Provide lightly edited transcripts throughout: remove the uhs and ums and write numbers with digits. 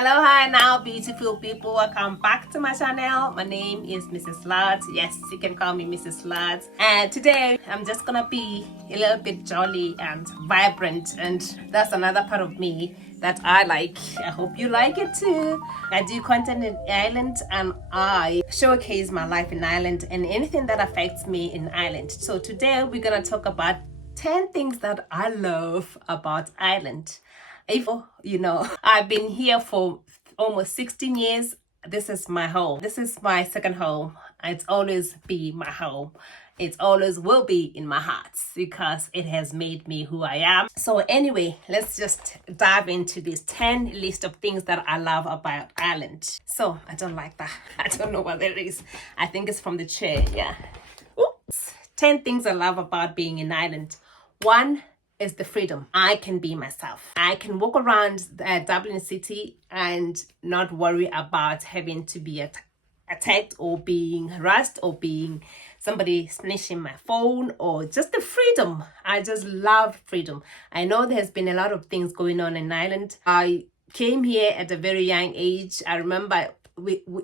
Hello, hi now, beautiful people. Welcome back to my channel. My name is Mrs. Lads. Yes, you can call me Mrs. Lads. And today I'm just gonna be a little bit jolly and vibrant, and that's another part of me that I like. I hope you like it too. I do content in Ireland and I showcase my life in Ireland and anything that affects me in Ireland. So today we're gonna talk about 10 things that I love about Ireland. If you know, I've been here for almost 16 years. This is my home. This is my second home. It's always be my home. It always will be in my heart because it has made me who I am. So anyway, let's just dive into this 10 list of things that I love about Ireland. So I don't like that. I don't know what it is. I think it's from the chair. Yeah. Oops. 10 things I love about being in Ireland. One is the freedom. I can be myself. I can walk around Dublin city and not worry about having to be attacked or being harassed or being somebody snatching my phone, or just the freedom. I just love freedom. I know there's been a lot of things going on in Ireland. I came here at a very young age. I remember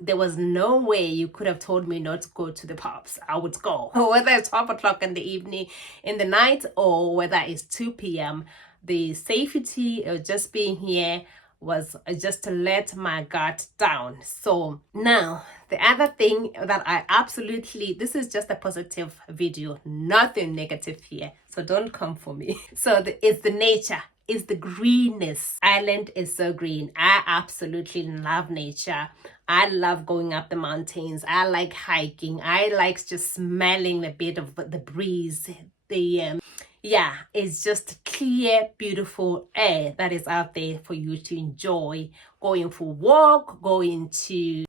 there was no way you could have told me not to go to the pubs. I would go, whether it's 12 o'clock in the evening, in the night, or whether it's 2 p.m. The safety of just being here was just to let my guard down. So now the other thing that I absolutely, this is just a positive video, nothing negative here, so don't come for me. So it's the nature. Is the greenness. Ireland is so green. I absolutely love nature. I love going up the mountains. I like hiking. I like just smelling a bit of the breeze. It's just clear, beautiful air that is out there for you to enjoy. Going for a walk, going to,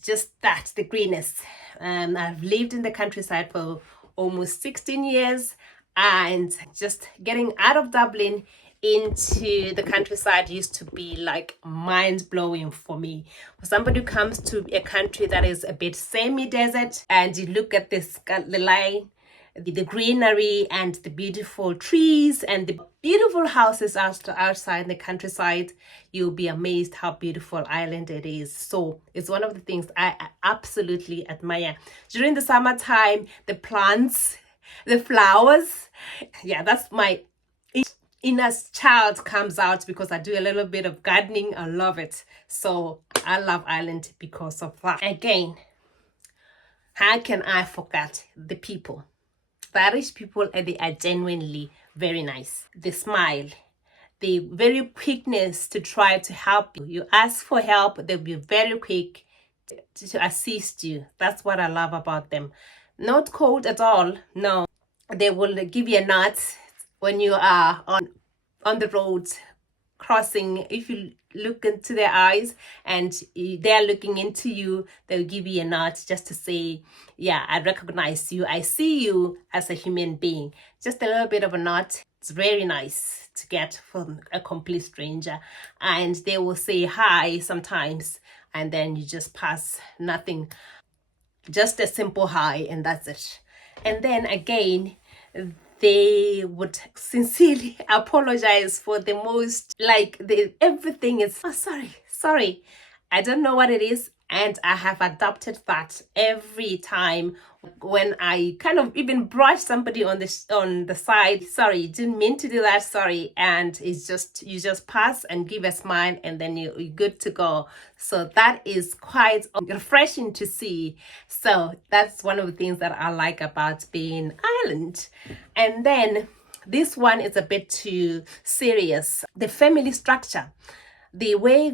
just that, the greenness. I've lived in the countryside for almost 16 years, and just getting out of Dublin into the countryside used to be like mind-blowing for me. For somebody who comes to a country that is a bit semi-desert and you look at the line, the greenery and the beautiful trees and the beautiful houses outside the countryside, you'll be amazed how beautiful Ireland it is. So it's one of the things I absolutely admire. During the summertime, the plants, the flowers, that's my inner child comes out because I do a little bit of gardening. I love it. So I love Ireland because of that. Again, how can I forget the people? The Irish people, they are genuinely very nice. They smile. The very quickness to try to help you. You ask for help, they'll be very quick to assist you. That's what I love about them. Not cold at all. No, they will give you a nod when you are on the road crossing. If you look into their eyes and they're looking into you, they'll give you a nod just to say, I recognize you. I see you as a human being. Just a little bit of a nod. It's very nice to get from a complete stranger. And they will say hi sometimes, and then you just pass, nothing, just a simple hi, and that's it. And then again, they would sincerely apologize for the most, everything is, sorry, I don't know what it is. And I have adopted that every time when I kind of even brush somebody on the side. Sorry, didn't mean to do that, sorry. And it's just, you just pass and give a smile, and then you're good to go. So that is quite refreshing to see. So that's one of the things that I like about being in Ireland. And then this one is a bit too serious. The family structure. The way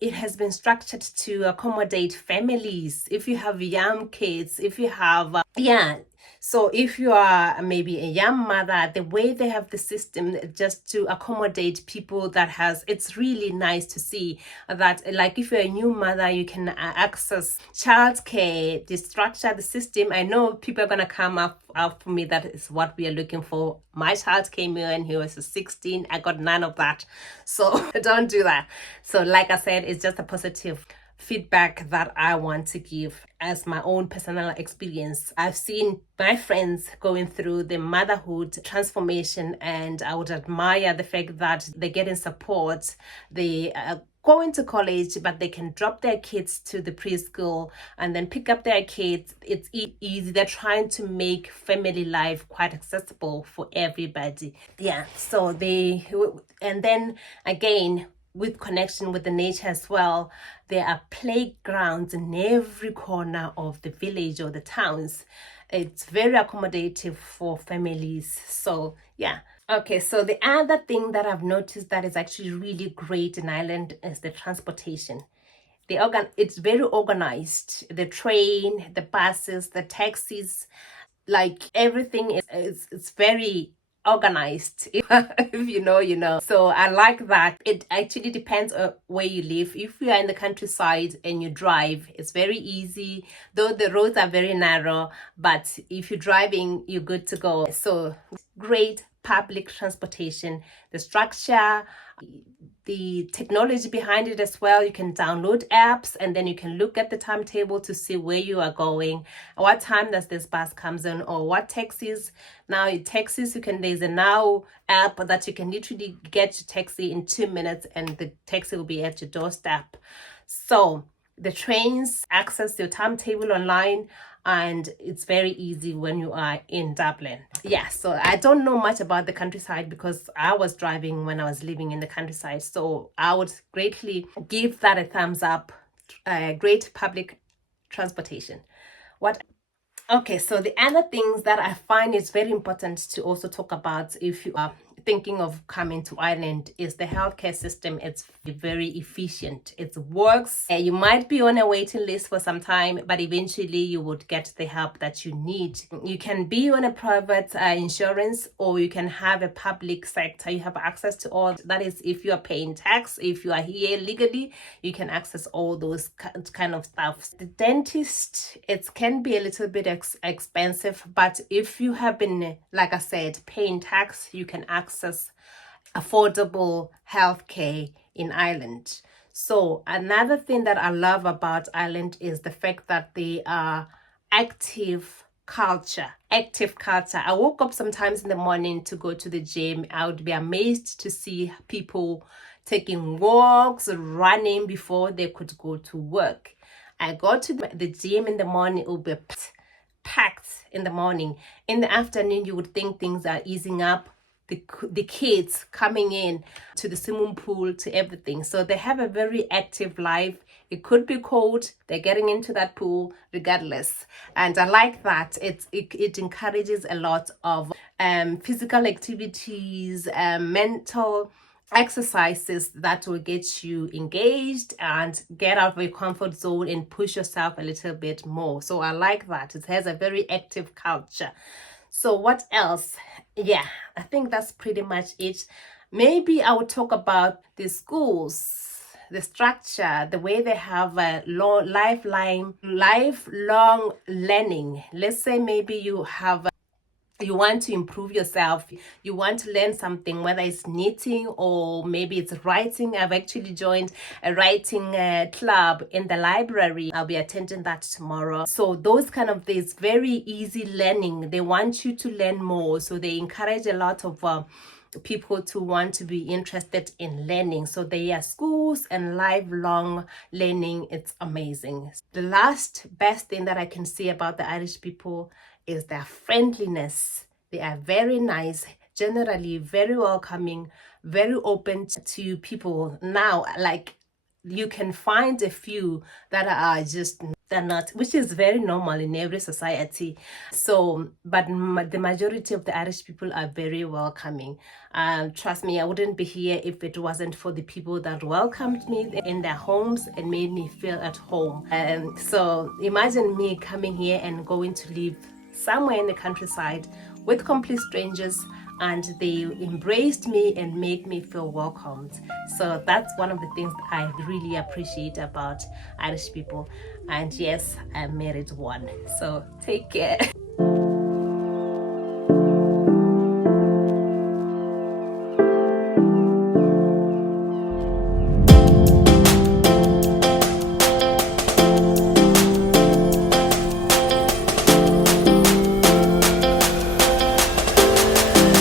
it has been structured to accommodate families. If you have young kids, if you have, so if you are maybe a young mother, the way they have the system just to accommodate people it's really nice to see that, like if you're a new mother, you can access childcare, the structure, the system. I know people are going to come up for me. That is what we are looking for. My child came here and he was 16. I got none of that. So don't do that. So like I said, it's just a positive feedback that I want to give as my own personal experience. I've seen my friends going through the motherhood transformation, and I would admire the fact that they're getting support. They are going to college, but they can drop their kids to the preschool and then pick up their kids. It's easy. They're trying to make family life quite accessible for everybody. Yeah, so and then again, with connection with the nature as well, there are playgrounds in every corner of the village or the towns. It's very accommodative for families. So yeah. Okay, so the other thing that I've noticed that is actually really great in Ireland is the transportation. It's very organized. The train, the buses, the taxis, like everything is very organized. If you know, you know. So I like that. It actually depends on where you live. If you are in the countryside and you drive, it's very easy, though the roads are very narrow, but if you're driving, you're good to go. So great public transportation, the structure, the technology behind it as well. You can download apps and then you can look at the timetable to see where you are going, what time does this bus comes in, or what taxis. Now taxis, there's a now app that you can literally get your taxi in 2 minutes and the taxi will be at your doorstep. So the trains, access your timetable online, and it's very easy when you are in Dublin. Yeah, so I don't know much about the countryside because I was driving when I was living in the countryside. So I would greatly give that a thumbs up. Great public transportation. Okay, so the other things that I find is very important to also talk about if you are thinking of coming to Ireland is the healthcare system. It's very efficient. It works. You might be on a waiting list for some time, but eventually you would get the help that you need. You can be on a private insurance, or you can have a public sector. You have access to all. That is, if you are paying tax, if you are here legally, you can access all those kind of stuff. The dentist, it can be a little bit expensive, but if you have been, like I said, paying tax, you can access affordable healthcare in Ireland. So another thing that I love about Ireland is the fact that they are active culture. I woke up sometimes in the morning to go to the gym. I would be amazed to see people taking walks, running before they could go to work. I go to the gym in the morning, it will be packed in the morning. In the afternoon, you would think things are easing up. The kids coming in to the swimming pool, to everything. So they have a very active life. It could be cold, they're getting into that pool regardless. And I like that. It encourages a lot of physical activities, mental exercises that will get you engaged and get out of your comfort zone and push yourself a little bit more. So I like that. It has a very active culture. So what else? Yeah, I think that's pretty much it. Maybe I will talk about the schools, the structure, the way they have a lifelong learning. Let's say maybe you want to improve yourself, you want to learn something, whether it's knitting or maybe it's writing. I've actually joined a writing club in the library. I'll be attending that tomorrow. So those kind of things, very easy learning. They want you to learn more, so they encourage a lot of people to want to be interested in learning. So they are schools and lifelong learning. It's amazing. The last best thing that I can say about the Irish people is their friendliness. They are very nice, generally very welcoming, very open to people. Now, like, you can find a few that are just, they're not, which is very normal in every society. So, but the majority of the Irish people are very welcoming. Trust me, I wouldn't be here if it wasn't for the people that welcomed me in their homes and made me feel at home. So imagine me coming here and going to live somewhere in the countryside with complete strangers, and they embraced me and made me feel welcomed. So that's one of the things that I really appreciate about Irish people. And yes, I married one. So take care.